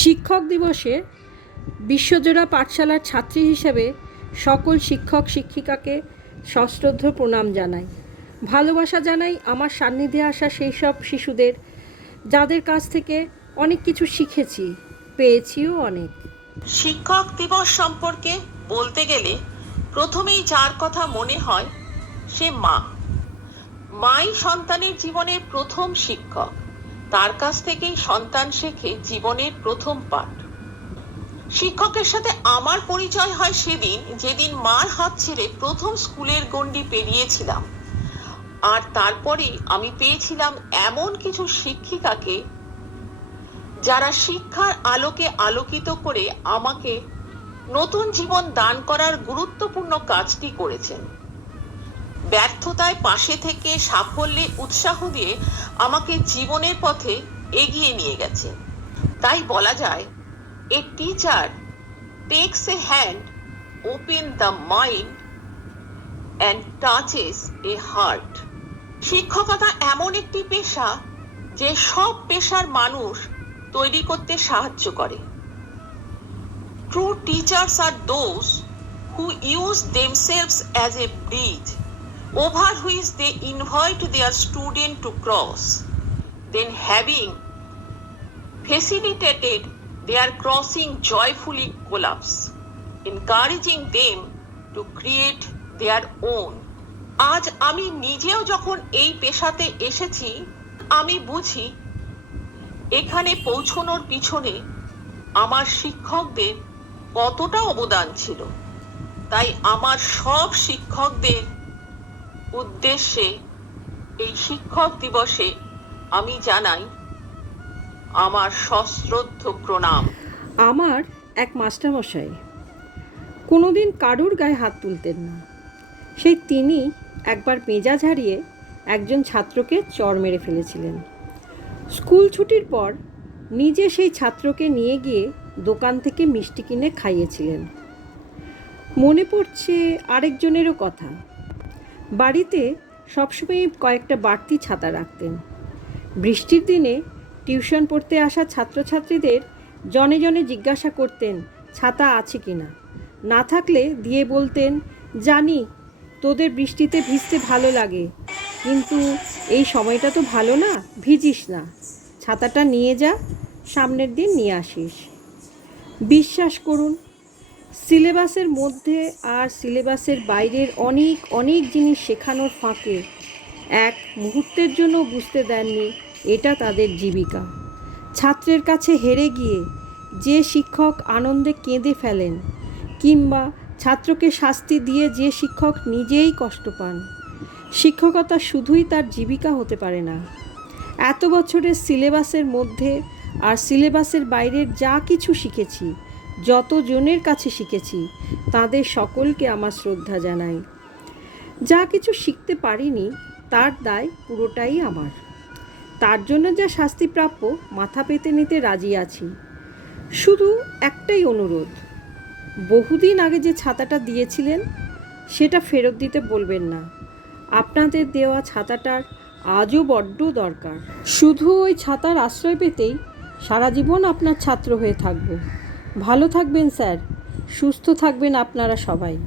শিক্ষক দিবসে বিশ্বজোড়া পাঠশালার ছাত্রী হিসেবে সকল শিক্ষক শিক্ষিকাকে সশ্রদ্ধ প্রণাম জানাই। ভালোবাসা জানাই আমার সান্নিধ্যে আসা সেই সব শিশুদের, যাদের কাছ থেকে অনেক কিছু শিখেছি, পেয়েছিও অনেক। শিক্ষক দিবস সম্পর্কে বলতে গেলে প্রথমেই যার কথা মনে হয় সে মা। মাই সন্তানের জীবনের প্রথম শিক্ষক। তার কাছ থেকেই সন্তান শেখে জীবনের প্রথম পাঠ। শিক্ষকের সাথে আমার পরিচয় হয় সেদিন, যেদিন মার হাত ছেড়ে প্রথম স্কুলের গণ্ডি পেরিয়েছিলাম। আর তারপরে আমি পেয়েছিলাম এমন কিছু শিক্ষিকাকে, যারা শিক্ষার আলোকে আলোকিত করে আমাকে নতুন জীবন দান করার গুরুত্বপূর্ণ কাজটি করেছেন। ব্যর্থতায় পাশে থেকে সাফল্যে উৎসাহ দিয়ে আমাকে জীবনের পথে এগিয়ে নিয়ে গেছে। তাই বলা যায়, a teacher takes a hand open the mind and touches a heart শিক্ষকতা এমন একটি পেশা যে সব পেশার মানুষ তৈরি করতে সাহায্য করে। True teachers are those who use themselves as a bridge over which they invite their student to cross. Then, having facilitated their crossing joyfully collapse, encouraging them to create their own. আজ আমি নিজেও যখন এই পেশাতে এসেছি আমি বুঝি এখানে পৌঁছনোর পিছনে আমার শিক্ষকদের কতটা অবদান ছিল তাই আমার সব শিক্ষকদের উদ্দেশ্যে এই শিক্ষক দিবসে আমি জানাই আমার সশ্রদ্ধ প্রণাম। আমার এক মাস্টারমশাই, কোনোদিন কারুর গায়ে হাত তুলতেন না। সেই তিনি একবার মেজাজ ঝাড়িয়ে একজন ছাত্রকে চর মেরে ফেলেছিলেন। স্কুল ছুটির পর নিজে সেই ছাত্রকে নিয়ে গিয়ে দোকান থেকে মিষ্টি কিনে খাইয়েছিলেন। মনে পড়ছে আরেকজনেরও কথা। বাড়িতে সবসময় কয়েকটা বাড়তি ছাতা রাখতেন। বৃষ্টির দিনে টিউশন পড়তে আসা ছাত্রছাত্রীদের জনে জনে জিজ্ঞাসা করতেন, ছাতা আছে কি না? না থাকলে দিয়ে বলতেন, জানি, তোদের বৃষ্টিতে ভিজতে ভালো লাগে, কিন্তু এই সময়টা তো ভালো না, ভিজিস না। ছাতাটা নিয়ে যা, সামনের দিন নিয়ে আসিস। বিশ্বাস করুন সিলেবাসের মধ্যে আর সিলেবাসের বাইরের অনেক অনেক জিনিস শেখানোর ফাঁকে এক মুহূর্তের জন্য বুঝতে দেননি এটা তাদের জীবিকা। ছাত্রের কাছে হেরে গিয়ে যে শিক্ষক আনন্দে কেঁদে ফেলেন কিংবা ছাত্রকে শাস্তি দিয়ে যে শিক্ষক নিজেই কষ্ট পান, শিক্ষকতা শুধুই তার জীবিকা হতে পারে না। এত বছরের সিলেবাসের মধ্যে আর সিলেবাসের বাইরের যা কিছু শিখেছি যত জনের কাছে শিখেছি, তাদের সকলকে আমার শ্রদ্ধা জানাই। যা কিছু শিখতে পারিনি, তার দায় পুরোটাই আমার। তার জন্য যা শাস্তি প্রাপ্য, মাথা পেতে নিতে রাজি আছি। শুধু একটাই অনুরোধ, বহুদিন আগে যে ছাতাটা দিয়েছিলেন, সেটা ফেরত দিতে বলবেন না। আপনাদের দেওয়া ছাতাটার আজও বড্ড দরকার। শুধু ওই ছাতার আশ্রয় পেতেই সারা জীবন আপনার ছাত্র হয়ে থাকব। ভালো থাকবেন স্যার সুস্থ থাকবেন আপনারা সবাই।